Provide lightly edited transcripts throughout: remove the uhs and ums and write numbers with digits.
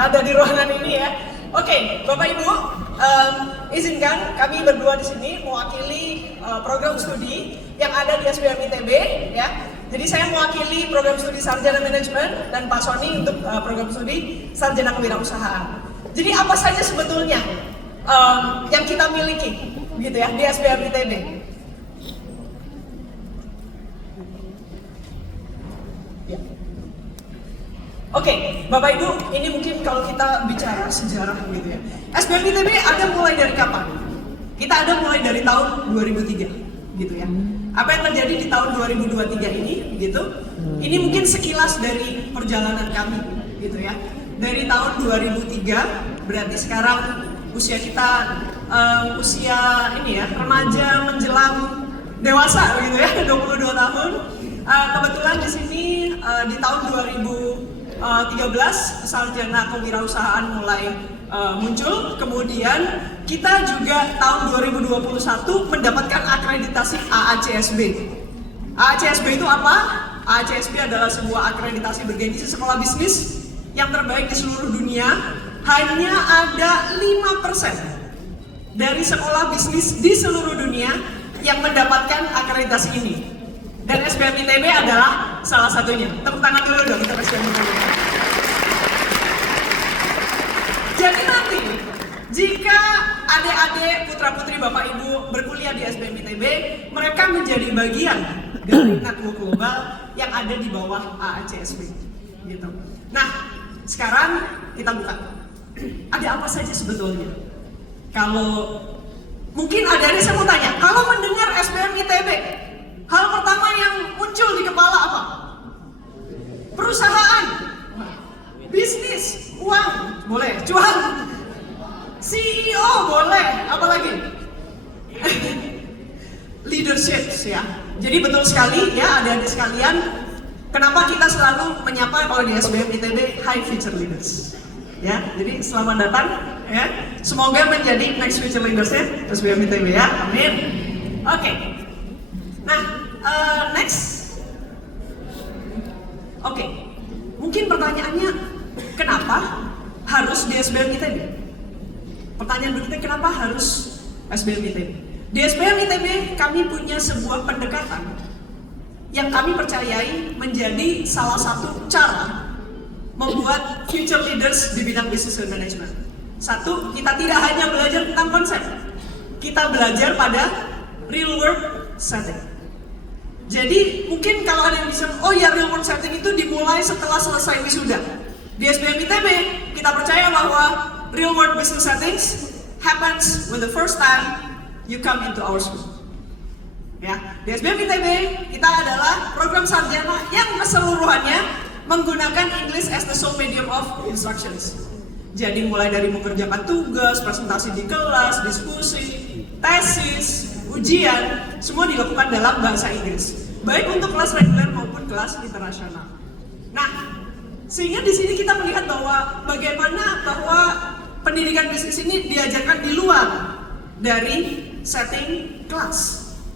ada di ruangan ini ya. Oke, Bapak Ibu, izinkan kami berdua di sini mewakili program studi yang ada di SBM ITB ya. Jadi saya mewakili program studi Sarjana Manajemen dan Pak Sony untuk program studi Sarjana Kewirausahaan. Jadi apa saja sebetulnya yang kita miliki gitu ya di SBM ITB? Oke, Bapak Ibu, ini mungkin kalau kita bicara sejarah gitu ya. SBM ITB ada mulai dari kapan? Kita ada mulai dari tahun 2003 gitu ya. Apa yang terjadi di tahun 2023 ini gitu? Ini mungkin sekilas dari perjalanan kami gitu ya. Dari tahun 2003 berarti sekarang usia kita usia ini ya, remaja menjelang dewasa gitu ya, 22 tahun. Kebetulan di sini di tahun 2013 sarjana kewirausahaan mulai muncul, kemudian kita juga tahun 2021 mendapatkan akreditasi AACSB. AACSB itu apa? AACSB adalah sebuah akreditasi bergengsi sekolah bisnis yang terbaik di seluruh dunia. Hanya ada 5% dari sekolah bisnis di seluruh dunia yang mendapatkan akreditasi ini. Dan SBM ITB adalah salah satunya. Tepuk tangan dulu dong untuk SBM ITB. Jadi nanti, jika adik-adik, putra-putri Bapak Ibu berkuliah di SBM ITB, mereka menjadi bagian dari network global yang ada di bawah AACSB. Gitu. Nah, sekarang kita buka. Ada apa saja sebetulnya? Kalau mungkin adik-adik saya mau tanya, kalau mendengar SBM ITB, hal pertama yang muncul di kepala apa? Perusahaan, bisnis, uang, boleh, cuan, CEO, boleh, apa lagi? Leadership ya. Jadi betul sekali ya adik-adik sekalian, kenapa kita selalu menyapa kalau di SBM ITB High Future Leaders. Ya, jadi selamat datang ya. Semoga menjadi next future leaders ya SBM ITB ya. Amin. Oke. Nah, next. Oke. Mungkin pertanyaannya, kenapa harus di SBM ITB? Pertanyaan berikutnya, kenapa harus SBM ITB? Di SBM ITB kami punya sebuah pendekatan yang kami percayai menjadi salah satu cara membuat future leaders di bidang business and management. Satu, kita tidak hanya belajar tentang konsep, kita belajar pada real world setting. Jadi mungkin kalau ada yang bisa, oh ya real world setting itu dimulai setelah selesai wisuda. Di SBM ITB kita percaya bahwa real world business settings happens when the first time you come into our school. Ya, di SBM ITB kita adalah program sarjana yang keseluruhannya menggunakan English as the sole medium of instructions. Jadi mulai dari mengerjakan tugas, presentasi di kelas, diskusi, tesis, ujian, semua dilakukan dalam bahasa Inggris, baik untuk kelas reguler maupun kelas internasional. Nah, sehingga di sini kita melihat bahwa bagaimana bahwa pendidikan bisnis ini diajarkan di luar dari setting kelas,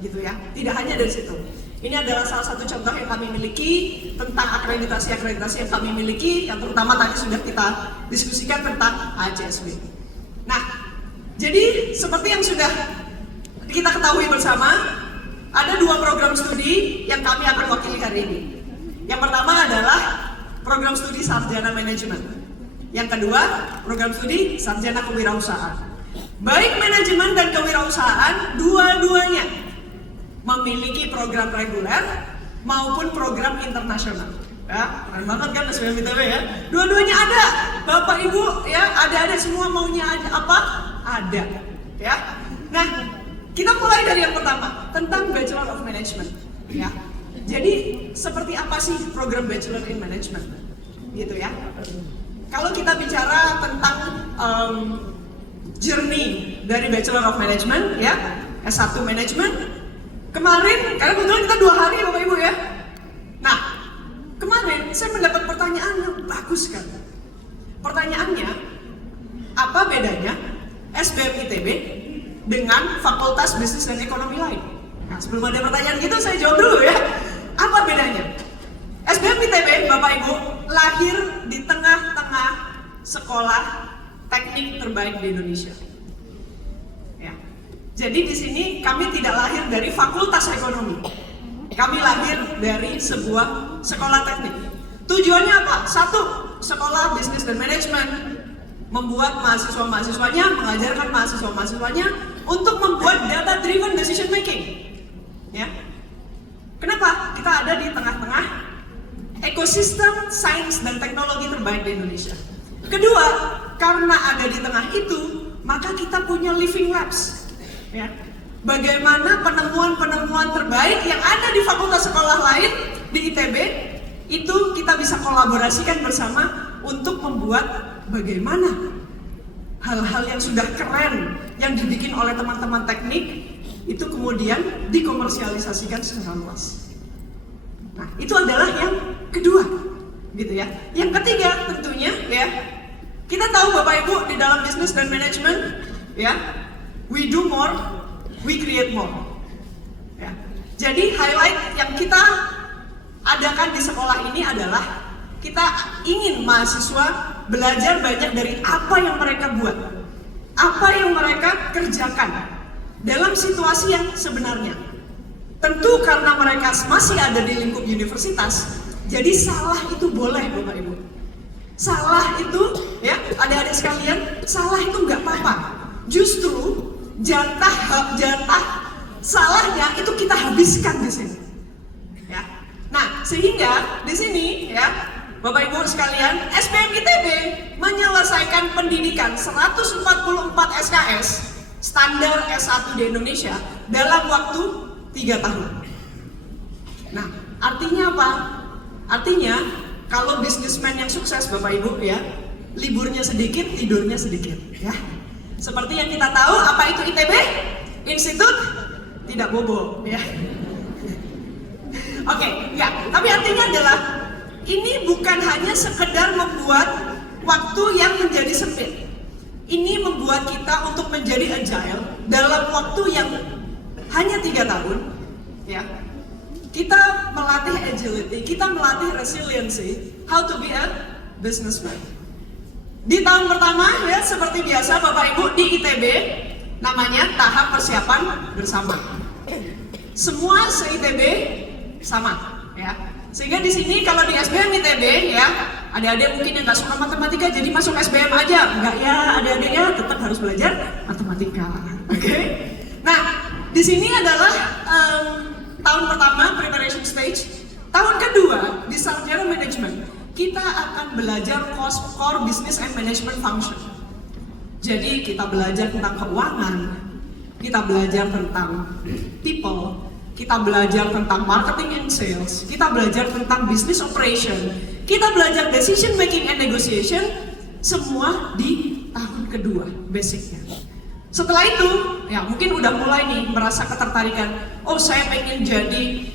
gitu ya. Tidak hanya dari situ. Ini adalah salah satu contoh yang kami miliki tentang akreditasi-akreditasi yang kami miliki, yang terutama tadi sudah kita diskusikan tentang AACSB. Nah, jadi seperti yang sudah kita ketahui bersama, ada dua program studi yang kami akan wakili hari ini. Yang pertama adalah program studi Sarjana Manajemen. Yang kedua, program studi Sarjana Kewirausahaan. Baik manajemen dan kewirausahaan, dua-duanya memiliki program reguler maupun program internasional. Ya, keren banget kan SBM ITB ya. Dua-duanya ada. Bapak Ibu ya, ada semua maunya ada apa? Ada. Ya. Nah, kita mulai dari yang pertama tentang Bachelor of Management. Ya. Jadi seperti apa sih program Bachelor in Management? Gitu ya. Kalau kita bicara tentang journey dari Bachelor of Management ya, S1 Management. Kemarin, karena kebetulan kita 2 hari Bapak Ibu ya. Nah, kemarin saya mendapat pertanyaan yang bagus kan. Pertanyaannya, apa bedanya SBM ITB dengan Fakultas Bisnis dan Ekonomi lain? Nah, sebelum ada pertanyaan gitu, saya jawab dulu ya. Apa bedanya? SBM ITB, Bapak Ibu, lahir di tengah-tengah sekolah teknik terbaik di Indonesia. Ya. Jadi di sini kami tidak lahir dari fakultas ekonomi. Kami lahir dari sebuah sekolah teknik. Tujuannya apa? Satu, sekolah bisnis dan manajemen, membuat mahasiswa-mahasiswanya, mengajarkan mahasiswa-mahasiswanya untuk membuat data-driven decision making. Ya. Kenapa? Kita ada di tengah-tengah ekosistem sains dan teknologi terbaik di Indonesia. Kedua, karena ada di tengah itu, maka kita punya living labs. Ya. Bagaimana penemuan-penemuan terbaik yang ada di fakultas sekolah lain di ITB itu kita bisa kolaborasikan bersama untuk membuat bagaimana hal-hal yang sudah keren yang dibikin oleh teman-teman teknik itu kemudian dikomersialisasikan secara luas. Nah, itu adalah yang kedua, gitu ya. Yang ketiga tentunya ya, kita tahu Bapak Ibu di dalam bisnis dan manajemen ya, we do more, we create more. Ya. Jadi highlight yang kita adakan di sekolah ini adalah kita ingin mahasiswa belajar banyak dari apa yang mereka buat, apa yang mereka kerjakan dalam situasi yang sebenarnya. Tentu karena mereka masih ada di lingkup universitas, jadi salah itu boleh Bapak Ibu. Salah itu ya, adik-adik sekalian, salah itu nggak apa-apa. Justru jatah salahnya itu kita habiskan di sini. Ya. Nah, sehingga di sini ya, Bapak Ibu sekalian, SBM ITB menyelesaikan pendidikan 144 SKS standar S1 di Indonesia dalam waktu 3 tahun. Nah, artinya apa? Artinya kalau bisnismen yang sukses Bapak Ibu ya, liburnya sedikit, tidurnya sedikit ya. Seperti yang kita tahu, apa itu ITB? Institut tidak bobo ya. Oke, ya, tapi artinya adalah ini bukan hanya sekedar membuat waktu yang menjadi sempit. Ini membuat kita untuk menjadi agile dalam waktu yang hanya 3 tahun. Ya, kita melatih agility, kita melatih resiliency, how to be a businessman. Di tahun pertama ya, seperti biasa Bapak Ibu di ITB namanya tahap persiapan bersama. Semua se-ITB sama, ya. Sehingga di sini kalau di SBM ITB ya, adik-adik mungkin yang nggak suka matematika jadi masuk SBM aja, enggak ya, adik-adiknya tetap harus belajar matematika, oke? Nah, di sini adalah tahun pertama preparation stage, tahun kedua di sarjana manajemen kita akan belajar core business and management function. Jadi kita belajar tentang keuangan, kita belajar tentang people, kita belajar tentang marketing and sales, kita belajar tentang business operation, kita belajar decision making and negotiation, semua di tahun kedua basicnya. Setelah itu, ya mungkin udah mulai nih merasa ketertarikan, oh saya pengen jadi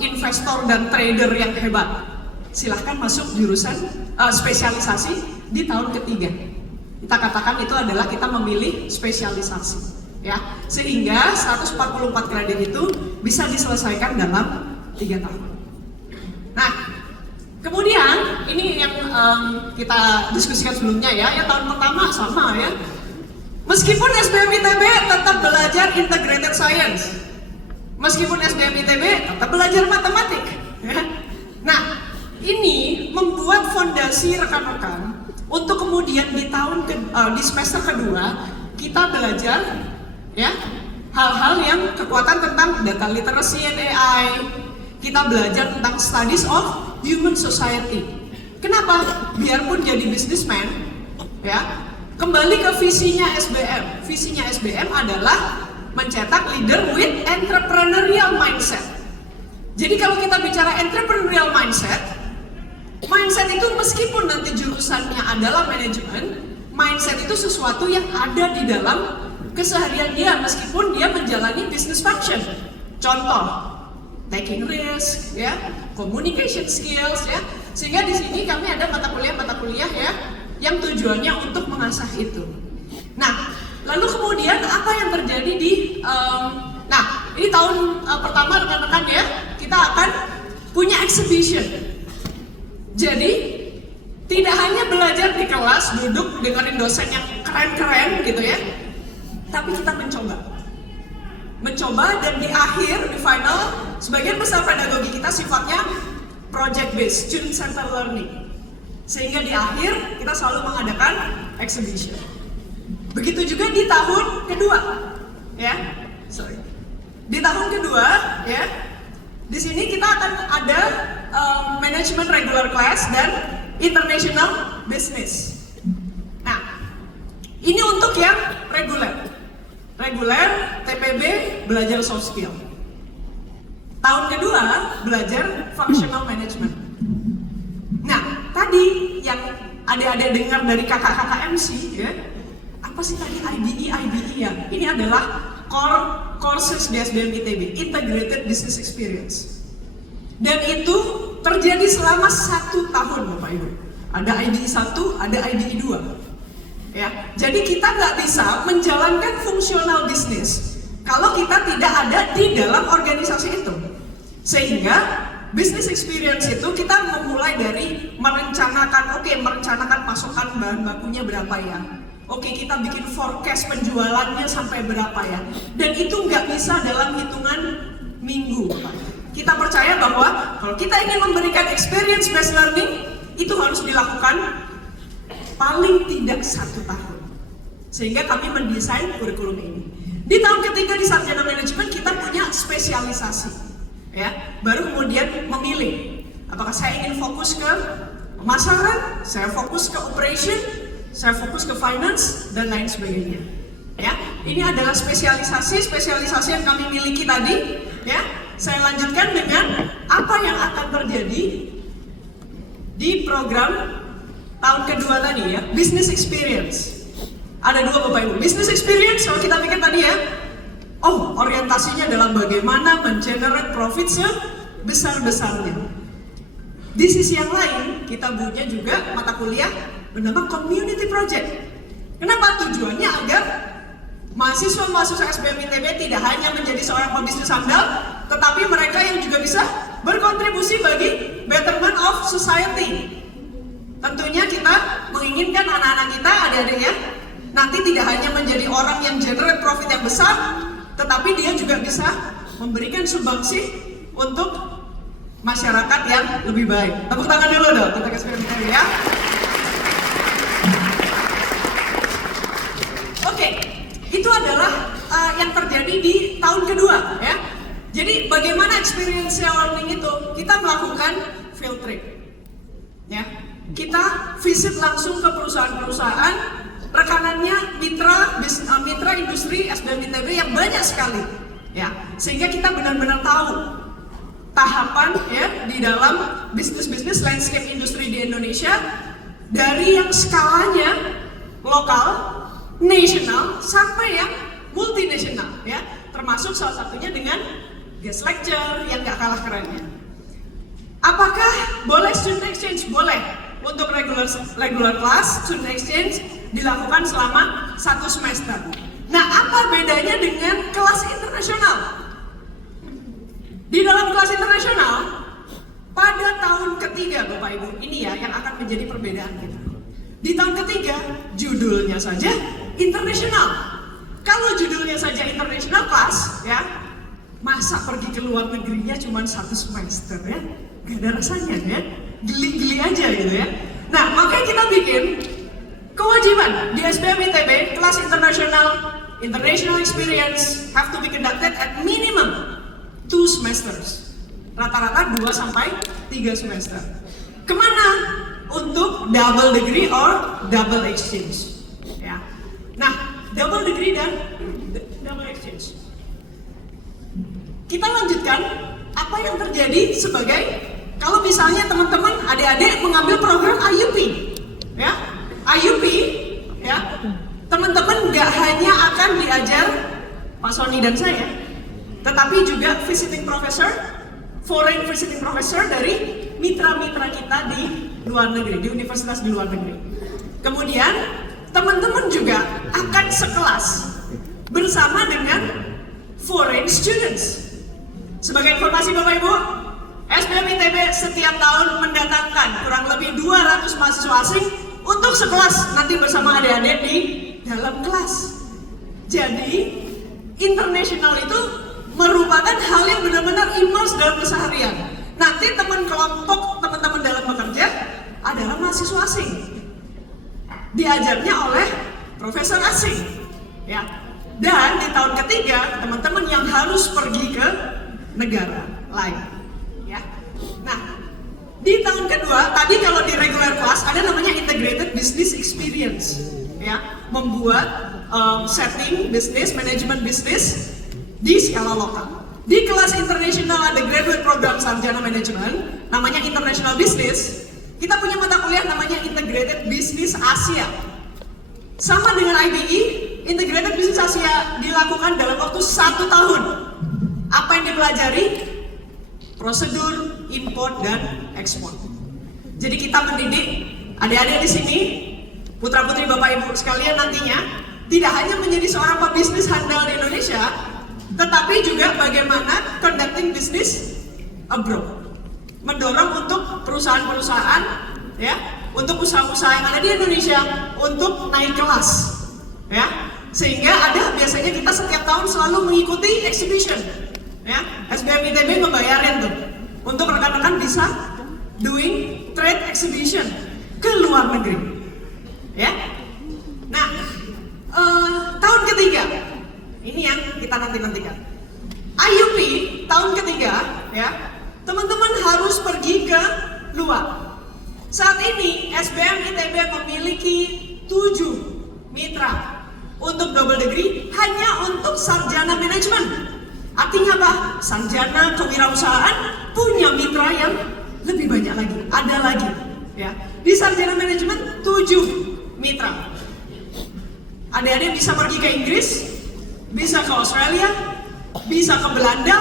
investor dan trader yang hebat. Silahkan masuk jurusan spesialisasi di tahun ketiga. Kita katakan itu adalah kita memilih spesialisasi, ya, sehingga 144 kredit itu bisa diselesaikan dalam 3 tahun. Nah, kemudian ini yang kita diskusikan sebelumnya ya, tahun pertama sama ya. Meskipun SBM ITB tetap belajar integrated science, meskipun SBM ITB tetap belajar matematik, ya. Nah, ini membuat fondasi rekan-rekan untuk kemudian di di semester kedua kita belajar ya hal-hal yang kekuatan tentang data literacy and AI. Kita belajar tentang studies of human society. Kenapa? Biarpun jadi businessman ya, kembali ke visinya SBM. Visinya SBM adalah mencetak leader with entrepreneurial mindset. Jadi kalau kita bicara entrepreneurial mindset itu meskipun nanti jurusannya adalah manajemen, mindset itu sesuatu yang ada di dalam keseharian dia meskipun dia menjalani business function. Contoh, taking risk, ya, communication skills, ya. Sehingga di sini kami ada mata kuliah ya, yang tujuannya untuk mengasah itu. Nah, lalu kemudian apa yang terjadi di ini tahun pertama rekan-rekan ya, kita akan punya exhibition. Jadi Tidak hanya belajar di kelas, duduk dengerin dosen yang keren-keren gitu ya, tapi kita mencoba dan di akhir, di final, sebagian besar pedagogi kita sifatnya project based, student center learning. Sehingga di akhir kita selalu mengadakan exhibition. Begitu juga di tahun kedua, ya. Di tahun kedua, ya. Di sini kita akan ada management regular class dan international business. Nah, ini untuk yang reguler. Reguler, TPB, belajar soft skill. Tahun kedua, belajar functional management. Nah, tadi yang adik-adik dengar dari kakak-kakak MC, ya, apa sih tadi IBE ya? Ini adalah core courses di SBM ITB, Integrated Business Experience. Dan itu terjadi selama 1 tahun, Bapak Ibu. Ada IBE 1, ada IBE 2. Ya, jadi kita nggak bisa menjalankan fungsional bisnis kalau kita tidak ada di dalam organisasi itu. Sehingga business experience itu kita memulai dari merencanakan, merencanakan pasokan bahan bakunya berapa ya. Kita bikin forecast penjualannya sampai berapa ya. Dan itu nggak bisa dalam hitungan minggu, Bapak. Kita percaya bahwa kalau kita ingin memberikan experience based learning, itu harus dilakukan paling tidak 1 tahun. Sehingga kami mendesain kurikulum ini. Di tahun ketiga di sarjana manajemen kita punya spesialisasi, ya. Baru kemudian memilih apakah saya ingin fokus ke pemasaran, saya fokus ke operation, saya fokus ke finance dan lain sebagainya. Ya, ini adalah spesialisasi yang kami miliki tadi, ya. Saya lanjutkan dengan apa yang akan terjadi di program tahun kedua tadi ya, business experience. Ada 2 Bapak Ibu. Business experience kalau kita pikir tadi ya, orientasinya adalah bagaimana men-generate profit sebesar-besarnya. Di sisi yang lain, kita punya juga mata kuliah bernama community project. Kenapa? Tujuannya agar mahasiswa-mahasiswa SBM ITB tidak hanya menjadi seorang pebisnis handal, tetapi mereka yang juga bisa berkontribusi bagi betterment of society. Tentunya kita menginginkan anak-anak kita, adik-adik ya, nanti tidak hanya menjadi orang yang generate profit yang besar, tetapi dia juga bisa memberikan sumbangsi untuk masyarakat yang lebih baik. Tepuk tangan dulu dong untuk SBM ITB ya. Itu adalah yang terjadi di tahun kedua ya. Jadi bagaimana experiential learning itu? Kita melakukan field trip. Ya. Kita visit langsung ke perusahaan-perusahaan, rekanannya mitra industri SBM ITB yang banyak sekali. Ya. Sehingga kita benar-benar tahu tahapan ya di dalam bisnis landscape industri di Indonesia dari yang skalanya lokal, nasional sampai yang multinasional ya, termasuk salah satunya dengan guest lecture yang gak kalah kerennya. Apakah boleh student exchange? Boleh. Untuk regular class, student exchange dilakukan selama 1 semester. Nah, apa bedanya dengan kelas internasional? Di dalam kelas internasional, pada tahun ketiga Bapak Ibu, ini ya yang akan menjadi perbedaan kita. Di tahun ketiga, judulnya saja internasional. Kalau judulnya saja international class, ya, masa pergi ke luar negerinya cuma 1 semester ya, gak ada rasanya ya, geli-geli aja gitu ya. Nah, makanya kita bikin kewajiban di SBM ITB, kelas international experience have to be conducted at minimum 2 semesters. Rata-rata 2 sampai 3 semester. Kemana? Untuk double degree or double exchange. Ya. Nah, double degree dan double exchange. Kita lanjutkan apa yang terjadi sebagai kalau misalnya teman-teman adik-adik mengambil program IUP, ya, IUP, ya, teman-teman nggak hanya akan diajar Pak Sony dan saya, tetapi juga visiting professor, foreign visiting professor dari mitra-mitra kita di luar negeri, di universitas di luar negeri. Kemudian teman-teman juga akan sekelas bersama dengan foreign students. Sebagai informasi Bapak Ibu, SBM ITB setiap tahun mendatangkan kurang lebih 200 mahasiswa asing untuk sekelas nanti bersama adik-adik di dalam kelas. Jadi internasional itu merupakan hal yang benar-benar immerse dalam keseharian. Nanti teman kelompok teman-teman dalam bekerja adalah mahasiswa asing, diajarnya oleh profesor asing, ya. Dan di tahun ketiga teman-teman yang harus pergi ke negara lain, ya. Nah, di tahun kedua tadi kalau di regular class ada namanya integrated business experience, ya, membuat setting bisnis, manajemen bisnis di skala lokal. Di kelas internasional ada graduate program sarjana manajemen, namanya international business. Kita punya mata kuliah namanya integrated business Asia. Sama dengan IBE, integrated business Asia dilakukan dalam waktu 1 tahun. Apa yang dipelajari? Prosedur import dan ekspor. Jadi kita mendidik adik-adik di sini, putra-putri Bapak Ibu sekalian nantinya tidak hanya menjadi seorang pebisnis handal di Indonesia, tetapi juga bagaimana conducting business abroad. Mendorong untuk perusahaan-perusahaan, ya, untuk usaha-usaha yang ada di Indonesia untuk naik kelas, ya. Sehingga ada biasanya kita setiap tahun selalu mengikuti exhibition, ya. SBM ITB ngebayarin tuh untuk rekan-rekan bisa doing trade exhibition ke luar negeri, ya. Nah, tahun ketiga ini yang kita nantikan. IUP tahun ketiga, ya, teman-teman harus pergi ke luar. Saat ini SBM ITB memiliki 7 mitra untuk double degree hanya untuk sarjana manajemen. Artinya apa? Sarjana kewirausahaan punya mitra yang lebih banyak lagi, ada lagi, ya. Di sarjana manajemen 7 mitra. Adik-adik bisa pergi ke Inggris, bisa ke Australia, bisa ke Belanda,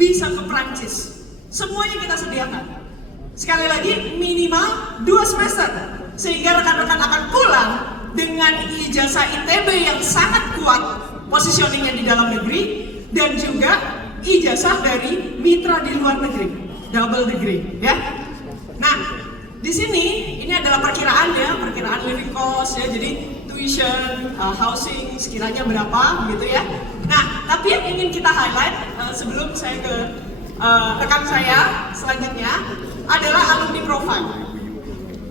bisa ke Prancis. Semuanya kita sediakan. Sekali lagi minimal 2 semester, sehingga rekan-rekan akan pulang dengan ijazah ITB yang sangat kuat positioningnya di dalam negeri, dan juga ijazah dari mitra di luar negeri, double degree, ya. Nah, di sini ini adalah perkiraan living cost, ya. Jadi tuition, housing sekiranya berapa gitu, ya. Nah, tapi yang ingin kita highlight sebelum saya ke rekan saya selanjutnya adalah alumni profile.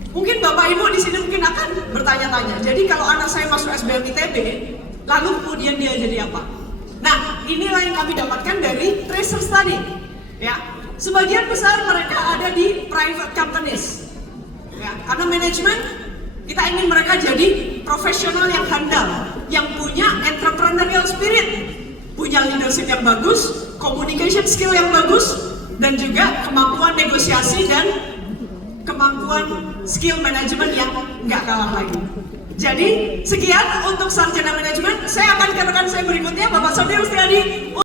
Mungkin Bapak Ibu di sini mungkin akan bertanya-tanya, jadi kalau anak saya masuk SBM ITB, lalu kemudian dia jadi apa? Nah, inilah yang kami dapatkan dari tracer study, ya. Sebagian besar mereka ada di private companies, ya, karena manajemen kita ingin mereka jadi profesional yang handal, yang punya entrepreneurial spirit, punya leadership yang bagus, communication skill yang bagus, dan juga kemampuan negosiasi dan kemampuan skill manajemen yang nggak kalah lagi. Jadi sekian untuk sarjana manajemen. Saya akan ke rekan saya berikutnya, Bapak Sony Rustiadi.